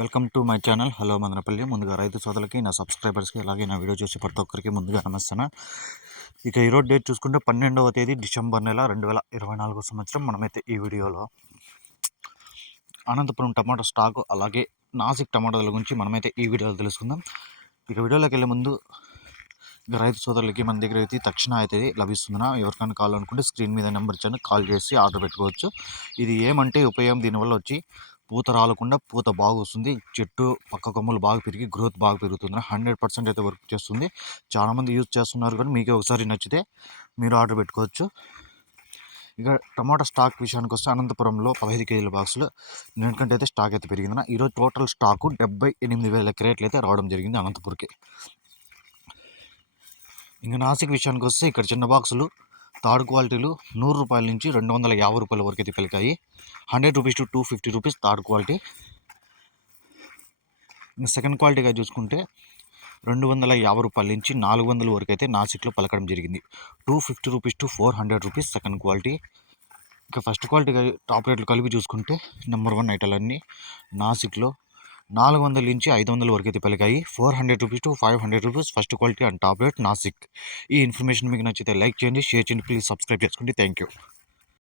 Welcome to my channel. Hello Madanapalle. ముందుగా రైతు సోదరులకి నా సబ్స్క్రైబర్స్కి అలాగే నా వీడియో చూసి ప్రతి ఒక్కరికి ముందుగా నమస్తాను ఇక ఈరోజు డేట్ చూసుకుంటే పన్నెండవ తేదీ డిసెంబర్ నెల రెండు వేల ఇరవై నాలుగో సంవత్సరం మనమైతే ఈ వీడియోలో. అనంతపురం టమాటో స్టాక్ అలాగే నాసిక్ టమాటాల గురించి మనమైతే ఈ వీడియోలో తెలుసుకుందాం. ఇక వీడియోలోకి వెళ్ళే ముందు రైతు సోదరులకి మన దగ్గర అయితే తక్షణ అయితే లభిస్తుందా ఎవరికైనా కావాలనుకుంటే స్క్రీన్ మీద నెంబర్ ఇచ్చాను కాల్ చేసి ఆర్డర్ పెట్టుకోవచ్చు. ఇది ఏమంటే ఉపయోగం దీనివల్ల వచ్చి పూత రాలకుండా పూత బాగా వస్తుంది చెట్టు పక్క కొమ్మలు బాగా పెరిగి గ్రోత్ బాగా పెరుగుతుంది హండ్రెడ్ పర్సెంట్ అయితే వర్క్ చేస్తుంది. చాలామంది యూజ్ చేస్తున్నారు కానీ మీకే ఒకసారి నచ్చితే మీరు ఆర్డర్ పెట్టుకోవచ్చు. ఇక టమాటా స్టాక్ విషయానికి వస్తే అనంతపురంలో పదహైదు కేజీల బాక్సులు నిన్నటికంటే అయితే స్టాక్ అయితే పెరిగింది ఈరోజు టోటల్ స్టాకు డెబ్బై ఎనిమిది వేల క్రేట్లు అయితే రావడం జరిగింది అనంతపూర్కి. ఇంకా నాసిక్ విషయానికి వస్తే ఇక్కడ చిన్న బాక్సులు థర్డ్ క్వాలిటీలు నూరు రూపాయల నుంచి రెండు వందల యాభై రూపాయల వరకు అయితే పలికాయి hundred rupees to two fifty rupees third quality. Second క్వాలిటీగా చూసుకుంటే రెండు వందల యాభై రూపాయల నుంచి నాలుగు వందల వరకు అయితే నాసిక్లో పలకడం జరిగింది. Two fifty rupees to four hundred rupees second quality. ఇక ఫస్ట్ క్వాలిటీగా టాప్ రేట్లు కలిపి చూసుకుంటే నెంబర్ వన్ ఐటలన్నీ నాసిక్లో నాలుగు వందల నుంచి ఐదు వందల వరకు అయితే పెరిగాయి. Four hundred rupees to five hundred rupees first quality and tablet Nasik. ఈ ఇన్ఫర్మేషన్ మీకు నచ్చితే లైక్ చేయండి షేర్ చేయండి ప్లీజ్ సబ్స్క్రైబ్ చేసుకోండి థ్యాంక్ యూ.